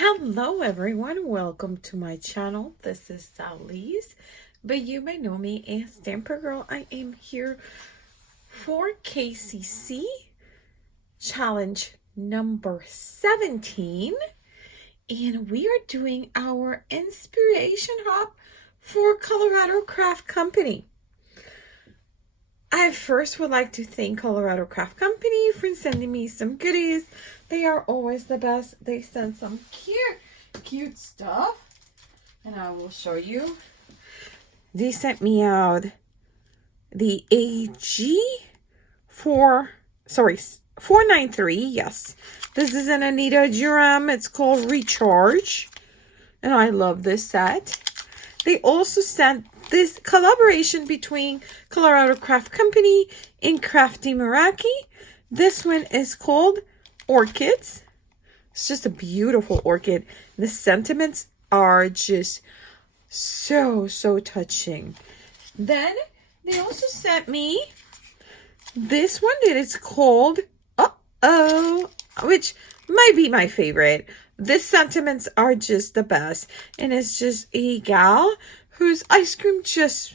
Hello everyone, welcome to my channel. This is Sally's, but you may know me as Stamper Girl. I am here for KCC challenge number 17, and we are doing our inspiration hop for Colorado Craft Company. I first would like to thank Colorado Craft Company for sending me some goodies. They are always the best. They send some cute stuff, and I will show you. They sent me out the AG493. Yes, this is an Anita drum. It's called Recharge, and I love this set. They also sent this collaboration between Colorado Craft Company and Crafty Meraki. This one is called Orchids. It's just a beautiful orchid. The sentiments are just so touching. Then they also sent me this one that is called which might be my favorite. The sentiments are just the best, and it's just a gal whose ice cream just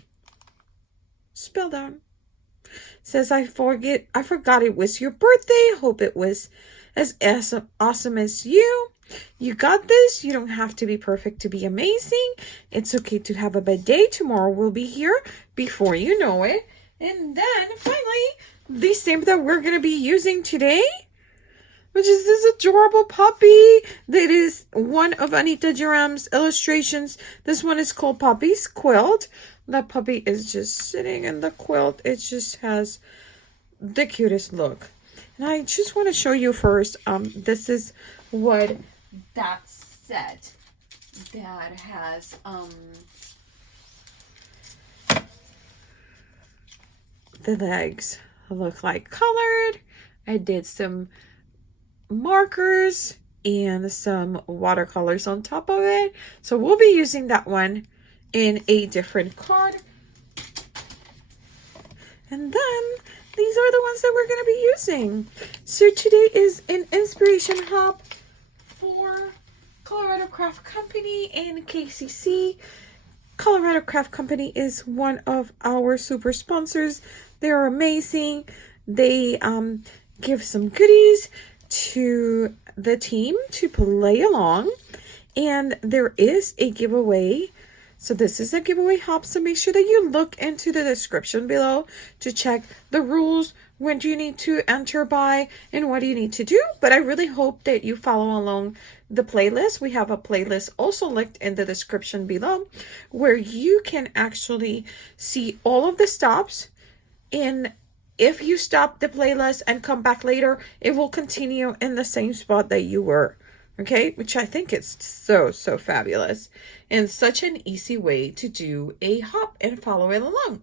spilled out. Says, I forgot it was your birthday. Hope it was as awesome as you. You got this. You don't have to be perfect to be amazing. It's okay to have a bad day. Tomorrow we'll be here before you know it. And then finally, the stamp that we're going to be using today, which is this adorable puppy that is one of Anita Jerem's illustrations. This one is called Puppy's Quilt. That puppy is just sitting in the quilt. It just has the cutest look. And I just want to show you first, this is what that set that has, the legs look like colored. I did some markers and some watercolors on top of it, so we'll be using that one in a different card. And then these are the ones that we're going to be using. So today is an inspiration hop for Colorado Craft Company and KCC. Colorado Craft Company is one of our super sponsors. They're amazing. They give some goodies to the team to play along, and there is a giveaway. So this is a giveaway hop, so make sure that you look into the description below to check the rules, when do you need to enter by, and what do you need to do. But I really hope that you follow along the playlist. We have a playlist also linked in the description below where you can actually see all of the stops, and if you stop the playlist and come back later, it will continue in the same spot that you were. Okay, which I think is so fabulous and such an easy way to do a hop and follow it along.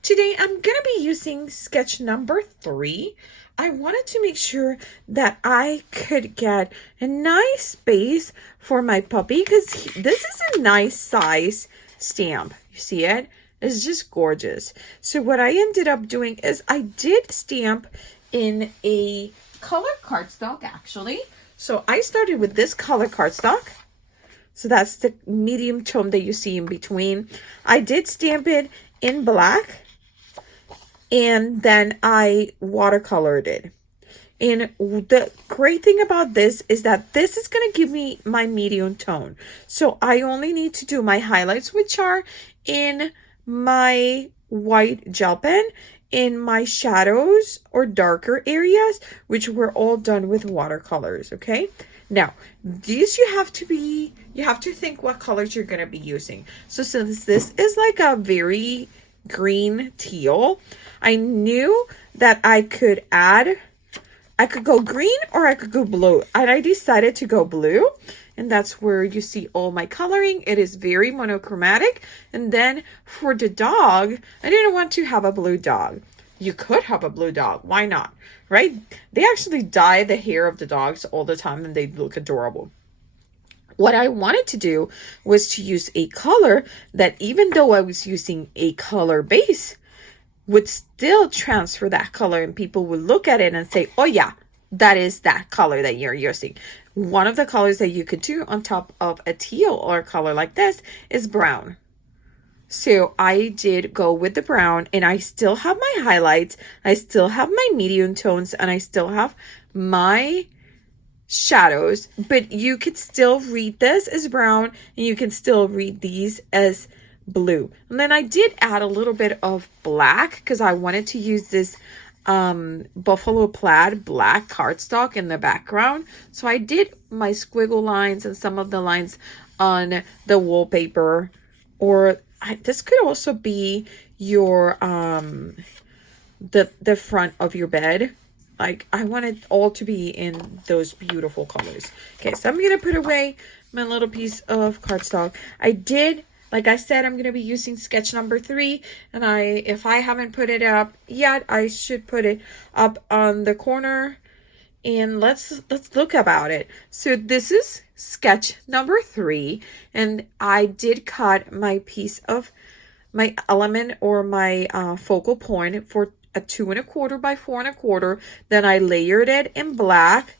Today I'm going to be using sketch number 3. I wanted to make sure that I could get a nice space for my puppy because this is a nice size stamp. You see it? It's just gorgeous. So what I ended up doing is I did stamp in a color cardstock actually. So I started with this color cardstock. So that's the medium tone that you see in between. I did stamp it in black, and then I watercolored it. And the great thing about this is that this is going to give me my medium tone. So I only need to do my highlights, which are in my white gel pen, in my shadows or darker areas, which were all done with watercolors. Okay, now these you have to think what colors you're going to be using. So since this is like a very green teal, I knew that I could go green or I could go blue, and I decided to go blue. And that's where you see all my coloring. It is very monochromatic. And then for the dog, I didn't want to have a blue dog. You could have a blue dog. Why not? Right? They actually dye the hair of the dogs all the time and they look adorable. What I wanted to do was to use a color that, even though I was using a color base, would still transfer that color and people would look at it and say, oh yeah, that is that color that you're using. One of the colors that you could do on top of a teal or a color like this is brown. So I did go with the brown, and I still have my highlights, I still have my medium tones, and I still have my shadows, but you could still read this as brown, and you can still read these as blue. And then I did add a little bit of black because I wanted to use this buffalo plaid black cardstock in the background. So I did my squiggle lines and some of the lines on the wallpaper, or this could also be your the front of your bed. Like, I want it all to be in those beautiful colors. Okay, so I'm going to put away my little piece of cardstock. I did, like I said, I'm going to be using sketch number 3. And if I haven't put it up yet, I should put it up on the corner. And let's look about it. So this is sketch number 3. And I did cut my piece of my element or my focal point for a 2 1/4 by 4 1/4. Then I layered it in black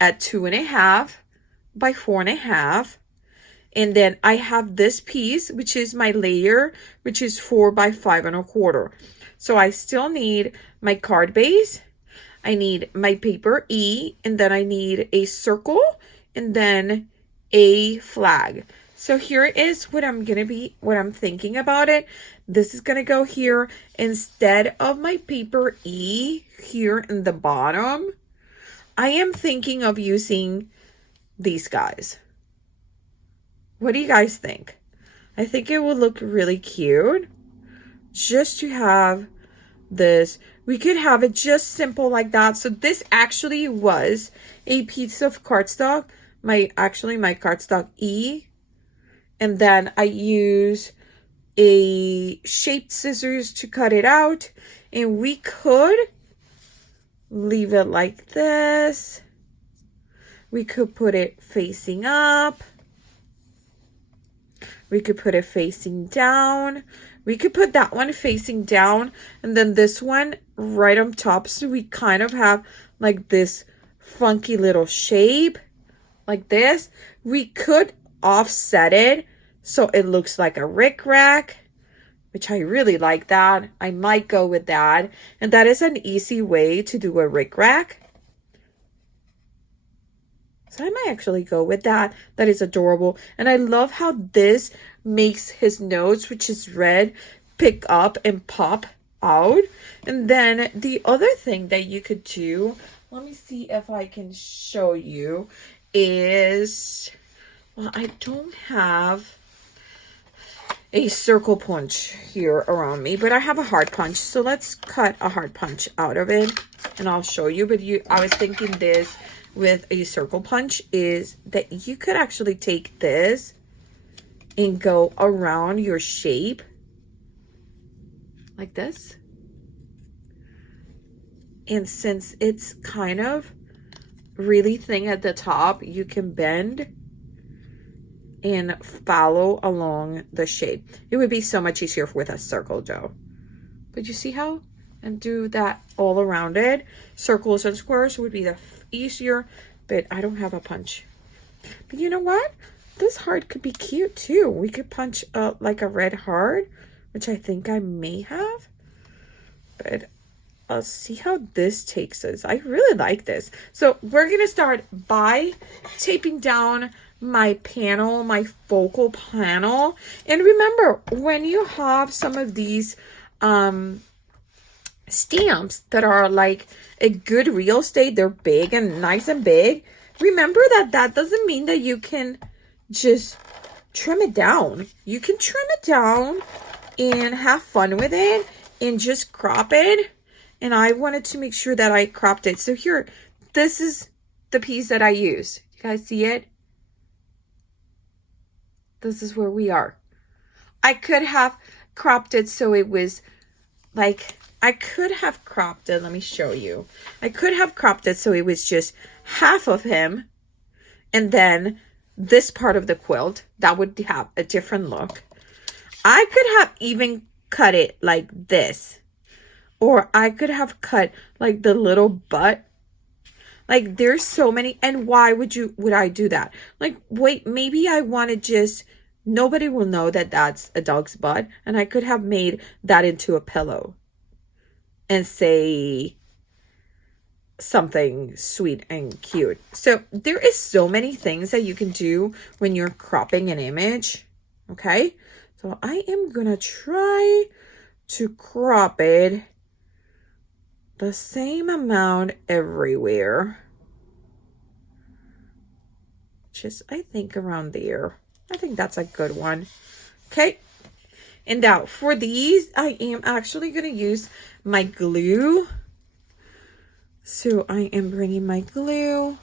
at 2 1/2 by 4 1/2. And then I have this piece, which is my layer, which is 4 by 5 1/4. So I still need my card base. I need my paper E, and then I need a circle, and then a flag. So here is what I'm thinking about it. This is going to go here instead of my paper E here in the bottom. I am thinking of using these guys. What do you guys think? I think it would look really cute just to have this. We could have it just simple like that. So this actually was a piece of cardstock, my cardstock E. And then I use a shaped scissors to cut it out. And we could leave it like this. We could put it facing up. We could put it facing down. We could put that one facing down. And then this one right on top. So we kind of have like this funky little shape. Like this. We could offset it so it looks like a rickrack, which I really like that. I might go with that. And that is an easy way to do a rickrack. So I might actually go with that. That is adorable. And I love how this makes his nose, which is red, pick up and pop out. And then the other thing that you could do, let me see if I can show you, is, well, I don't have a circle punch here around me, but I have a hard punch. So let's cut a hard punch out of it and I'll show you. But I was thinking this with a circle punch is that you could actually take this and go around your shape like this. And since it's kind of really thin at the top, you can bend and follow along the shape. It would be so much easier with a circle though. But you see how? And do that all around it. Circles and squares would be the easier, but I don't have a punch. But you know what? This heart could be cute too. We could punch like a red heart, which I think I may have. But I'll see how this takes us. I really like this. So we're going to start by taping down my panel, my focal panel. And remember, when you have some of these stamps that are like a good real estate, they're big and nice and big. Remember that doesn't mean that you can just trim it down. You can trim it down and have fun with it and just crop it. And I wanted to make sure that I cropped it. So here, this is the piece that I use. You guys see it? This is where we are. I could have cropped it so it was like, I could have cropped it. Let me show you. I could have cropped it so it was just half of him. And then this part of the quilt, that would have a different look. I could have even cut it like this. Or I could have cut like the little butt Like, there's so many. And why would I do that? Like, wait, maybe I want to just, nobody will know that that's a dog's butt. And I could have made that into a pillow and say something sweet and cute. So there is so many things that you can do when you're cropping an image. Okay. So I am going to try to crop it the same amount everywhere. Just, I think around there. I think that's a good one. Okay. And now for these, I am actually going to use my glue. So I am bringing my glue. I'm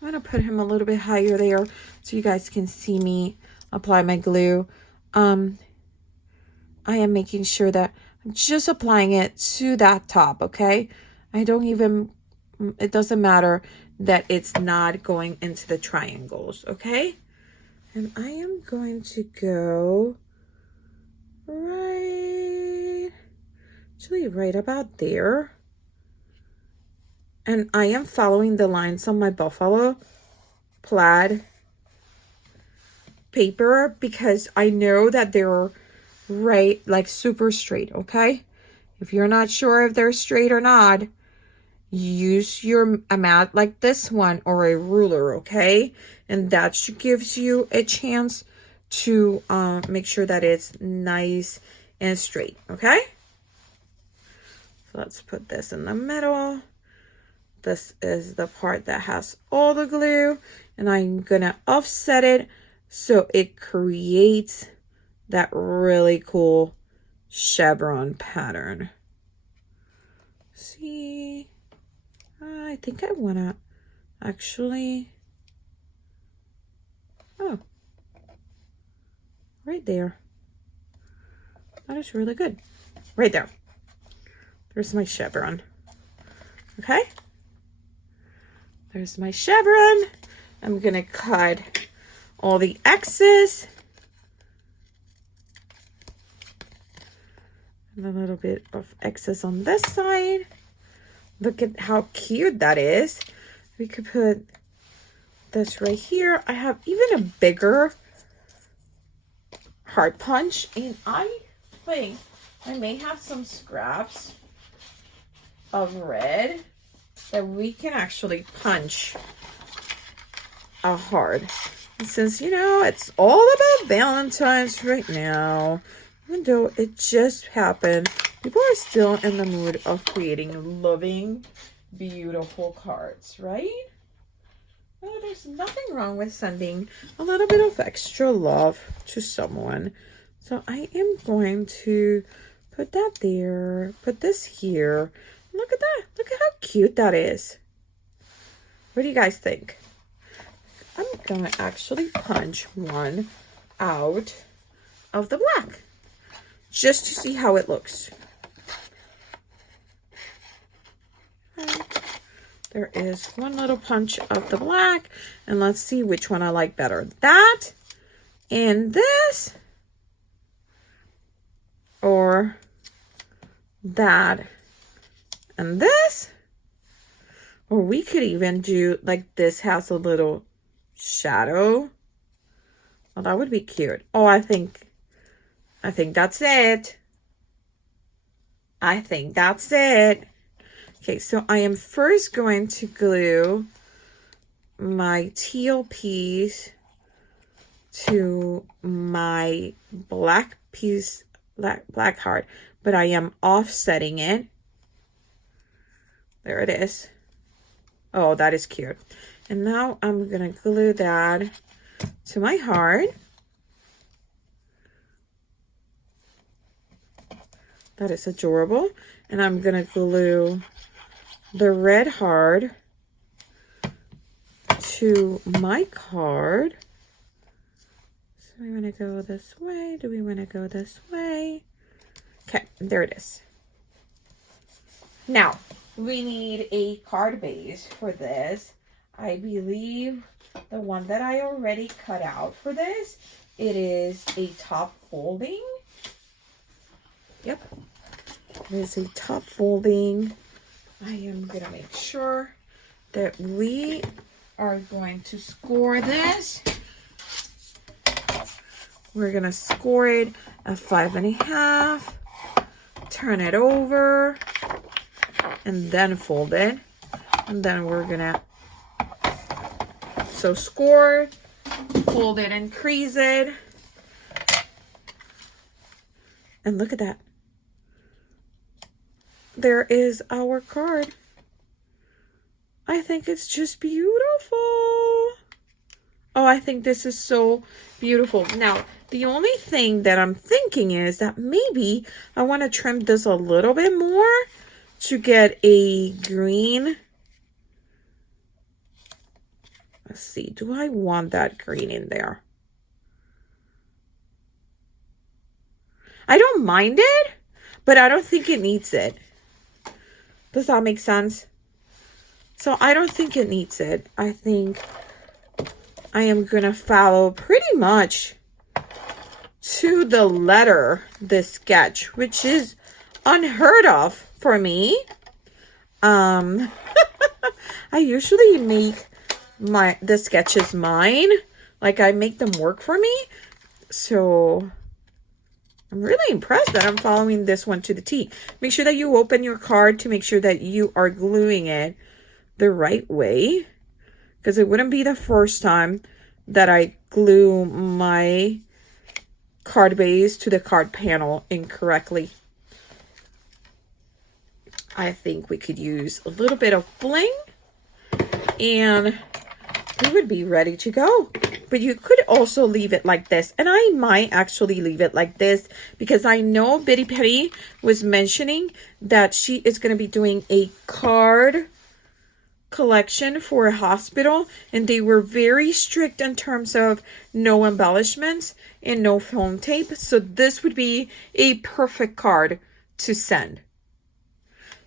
going to put him a little bit higher there so you guys can see me apply my glue. I am making sure that I'm just applying it to that top, okay? It doesn't matter that it's not going into the triangles, okay? And I am going to go right about there. And I am following the lines on my buffalo plaid paper because I know that they're like super straight, okay? If you're not sure if they're straight or not, use a mat like this one or a ruler, okay? And that gives you a chance to make sure that it's nice and straight, okay? So let's put this in the middle. This is the part that has all the glue, and I'm gonna offset it so it creates that really cool chevron pattern. See, I think I wanna actually, oh, right there. That is really good. Right there. There's my chevron. Okay. There's my chevron. I'm going to cut all the excess. And a little bit of excess on this side. Look at how cute that is. We could put this right here. I have even a bigger heart punch. And I think I may have some scraps of red that we can actually punch a heart. And since, you know, it's all about Valentine's right now, even though it just happened, people are still in the mood of creating loving, beautiful cards, right? Well, there's nothing wrong with sending a little bit of extra love to someone. So I am going to put that there, put this here. Look at that. Look at how cute that is. What do you guys think? I'm going to actually punch one out of the black just to see how it looks. Okay. There is one little punch of the black, and let's see which one I like better. That and this, or that and this, or we could even do like this has a little shadow. Well, that would be cute. Oh, I think that's it. I think that's it. Okay, so I am first going to glue my teal piece to my black piece, black heart, but I am offsetting it. There it is. Oh, that is cute. And now I'm going to glue that to my heart. That is adorable. And I'm going to glue the red heart to my card. So we want to go this way. Do we want to go this way? Okay, there it is. Now, we need a card base for this. I believe the one that I already cut out for this, it is a top folding. Yep, it is a top folding. I am going to make sure that we are going to score this. We're going to score it a 5.5. Turn it over. And then fold it. And then we're going to... So score, fold it and crease it. And look at that. There is our card. I think it's just beautiful. Oh, I think this is so beautiful. Now, the only thing that I'm thinking is that maybe I want to trim this a little bit more to get a green. Let's see. Do I want that green in there? I don't mind it, but I don't think it needs it. Does that make sense? So I don't think it needs it. I think I am going to follow pretty much to the letter this sketch, which is unheard of for me. I usually make the sketches mine. Like I make them work for me. So I'm really impressed that I'm following this one to the T. Make sure that you open your card to make sure that you are gluing it the right way, because it wouldn't be the first time that I glue my card base to the card panel incorrectly. I think we could use a little bit of bling and we would be ready to go. But you could also leave it like this. And I might actually leave it like this because I know Bitty Petty was mentioning that she is going to be doing a card collection for a hospital. And they were very strict in terms of no embellishments and no foam tape. So this would be a perfect card to send.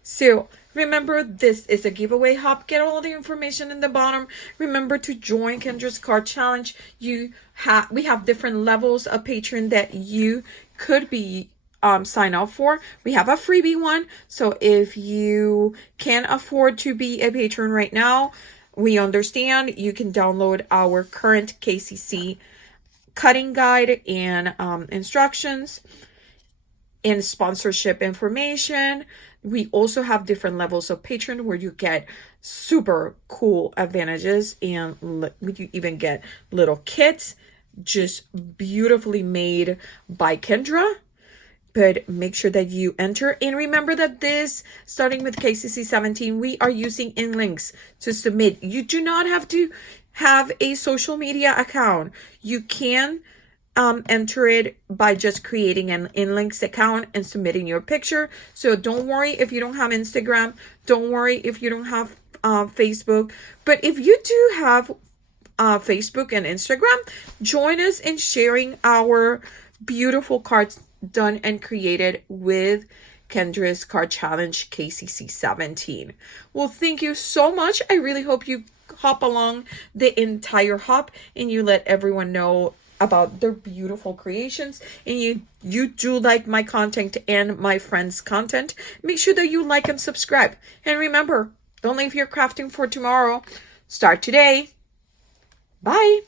So remember, this is a giveaway hop. Get all the information in the bottom. Remember to join Kendra's Card Challenge. We have different levels of Patreon that you could be sign up for. We have a freebie one. So if you can't afford to be a patron right now, we understand. You can download our current KCC cutting guide and instructions and sponsorship information. We also have different levels of Patreon where you get super cool advantages, and you even get little kits just beautifully made by Kendra. But make sure that you enter. And remember that this, starting with KCC 17, we are using InLinkz to submit. You do not have to have a social media account. You can enter it by just creating an InLinkz account and submitting your picture. So don't worry if you don't have Instagram. Don't worry if you don't have Facebook. But if you do have Facebook and Instagram, join us in sharing our beautiful cards done and created with Kendra's Card Challenge KCC 17. Well, thank you so much. I really hope you hop along the entire hop and you let everyone know about their beautiful creations, and you do like my content and my friends' content. Make sure that you like and subscribe. And remember, don't leave your crafting for tomorrow. Start today. Bye.